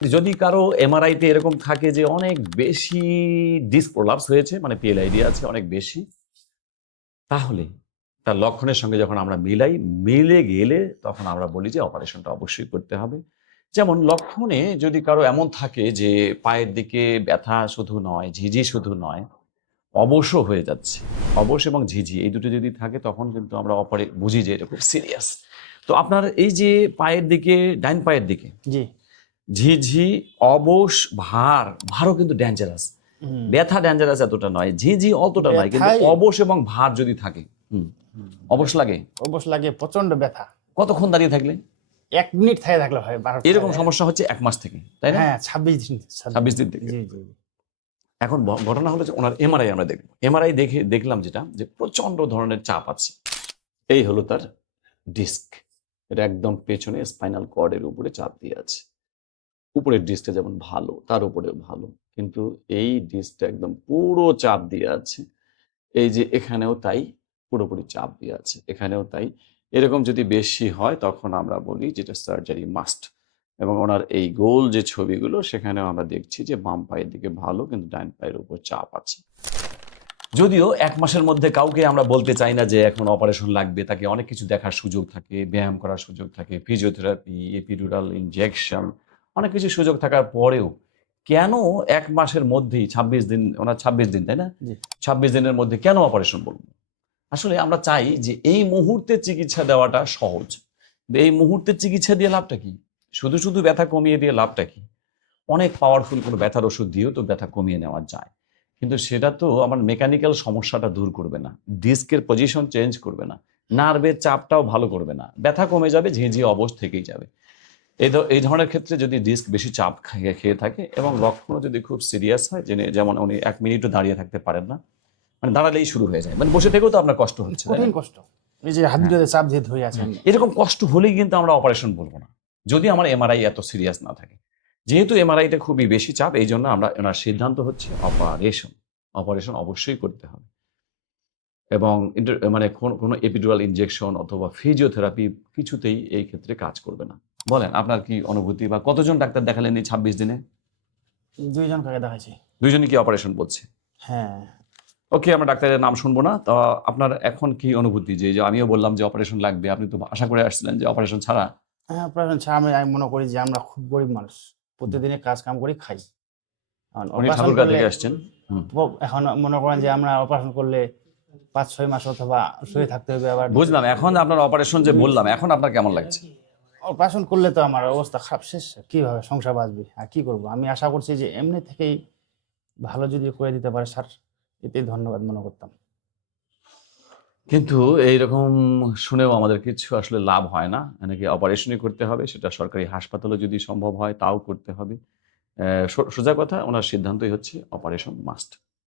যদি কারো এমআরআইতে এরকম থাকে যে অনেক বেশি ডিস্ক প্রলাপস হয়েছে, মানে পিএলআইডি আছে অনেক বেশি, তাহলে তার লক্ষণের সঙ্গে যখন আমরা মিলে গেলে তখন আমরা বলি যে অপারেশনটা অবশ্যই করতে হবে। যেমন লক্ষণে যদি কারো এমন থাকে যে পায়ের দিকে ব্যথা শুধু নয়, ঝিঝি শুধু নয়, অবশ হয়ে যাচ্ছে, অবশ এবং ঝিঝি এই দুটো যদি থাকে তখন কিন্তু আমরা বুঝি যে এটা খুব সিরিয়াস। তো আপনার এই যে পায়ের দিকে, ডাইন পায়ের দিকে জি। ঝিঝি, অবশ, ভারও কিন্তু ডেঞ্জারাস। ব্যথা ডেঞ্জারাস এতটা নয়, ঝিঝি অতটা নয়, কিন্তু অবশ এবং ভার যদি থাকে, অবশ লাগে, অবশ লাগে, প্রচন্ড ব্যথা। কতক্ষণ দাঁড়িয়ে থাকলে? 1 মিনিট থাকলে হয়। এরকম সমস্যা হচ্ছে 1 মাস থেকে, তাই না? হ্যাঁ, 26 দিন। 26 দিন থেকে। জি জি। এখন ঘটনা হলো যে ওনার এমআরআই আমরা দেখব। এমআরআই দেখলাম যেটা, যে প্রচন্ড ধরনের চাপ আছে। এই হলো তার ডিস্ক, এটা একদম পেছনে স্পাইনাল কর্ডের উপরে চাপ দিয়ে আছে। উপরের ডিস্কটা যেমন ভালো, তার উপরেও ভালো, কিন্তু এই ডিস্কটা একদম পুরো চাপ দিয়ে আছে। এই যে এখানেও তাই, পুরোপুরি চাপ দিয়ে আছে, এখানেও তাই। এরকম যদি বেশি হয় তখন আমরা বলি যেটা সার্জারি মাস্ট। এবং ওনার এই গোল যে ছবিগুলো সেখানেও আমরা দেখছি যে বাম পায়ের দিকে ভালো, কিন্তু ডান পায়ের উপর চাপ আছে। যদিও 1 মাসের মধ্যে কাউকে আমরা বলতে চাই না যে এখন অপারেশন লাগবে, তাকে অনেক কিছু দেখার সুযোগ থাকে, ব্যায়াম করার সুযোগ থাকে, ফিজিওথেরাপি, এপিডুরাল ইনজেকশন, অনেক কিছু সুযোগ থাকার পরেও কেন 1 মাসের মধ্যেই 26 দিন, ওনার 26 দিন তাই না, 26 দিনের মধ্যে কেন অপারেশন বলবো? আসলে আমরা চাই যে এই মুহূর্তে চিকিৎসা দেওয়াটা সহজ। এই মুহূর্তে চিকিৎসা দিয়ে লাভটা কি? শুধু শুধু ব্যথা কমিয়ে দিয়ে লাভটা কি? অনেক পাওয়ারফুল কোনো ব্যথার ওষুধ দিয়েও তো ব্যথা কমিয়ে নেওয়া যায়, কিন্তু সেটা তো আমার মেকানিক্যাল সমস্যাটা দূর করবে না, ডিস্কের পজিশন চেঞ্জ করবে না, নার্ভের চাপটাও ভালো করবে না, ব্যথা কমে যাবে, ঝিঁঝিয়ে অবশ থেকেই যাবে। এই ধরনের ক্ষেত্রে যদি ডিস্ক বেশি চাপ খেয়ে থাকে এবং লক্ষণও যদি খুব সিরিয়াস হয়, যেমন উনি 1 মিনিটও দাঁড়িয়ে থাকতে পারেন না, মানে দাঁড়ালেই শুরু হয়ে যায়, মানে বসে থেকেও তো আপনার কষ্ট হচ্ছে, কঠিন কষ্ট, এই যে হাত দিয়ে চাপ দিয়ে ধরে আছে, এরকম কষ্ট হলেই কিন্তু আমরা অপারেশন বলবো না, যদি আমার এমআরআই এত সিরিয়াস না থাকে। যেহেতু এমআরআইটা খুবই বেশি চাপ, এই জন্য এনার সিদ্ধান্ত হচ্ছে অপারেশন অবশ্যই করতে হবে। এবং মানে কোনো এপিডুরাল ইনজেকশন অথবা ফিজিওথেরাপি কিছুতেই এই ক্ষেত্রে কাজ করবে না। বলেন আপনার কি অনুভূতি, বা কতজন ডাক্তার দেখালেন এই 26 দিনে? 2 জন কাকে দেখাইছি। 2 জনই কি অপারেশন বলছে? হ্যাঁ। ওকে, আমরা ডাক্তারের নাম শুনবো না। তো আপনার এখন কি অনুভূতি, যে আমিও বললাম যে অপারেশন লাগবে, আপনি তো আশা করে আসছিলেন যে অপারেশন ছাড়া? হ্যাঁ, অপারেশন ছাড়া আমি মনে করি যে আমরা খুব গরিব মানুষ, প্রতিদিনে কাজ কাম করি খাই। উনি ঠাকুরগাঁ থেকে আসছেন। এখন মনে করেন যে আমরা অপারেশন করলে 5-6 মাস অথবা শুয়ে থাকতে হবে। আবার বুঝলাম, এখন আপনার অপারেশন যে বললাম, এখন আপনার কেমন লাগছে? অপারেশন করলে তো আমার অবস্থা খারাপ, শেষ, কিভাবে সংসার বাঁচবে আর কি করব। আমি আশা করছি যে এমনি থেকেই ভালো যদি করে দিতে পারে স্যার, এতেই ধন্যবাদ মনে করতাম। কিন্তু এইরকম শুনেও আমাদের কিছু আসলে লাভ হয় না, নাকি অপারেশনই করতে হবে, সেটা সরকারি হাসপাতালে যদি সম্ভব হয় তাও করতে হবে। সোজা কথা, ওনার সিদ্ধান্তই হচ্ছে অপারেশন মাস্ট।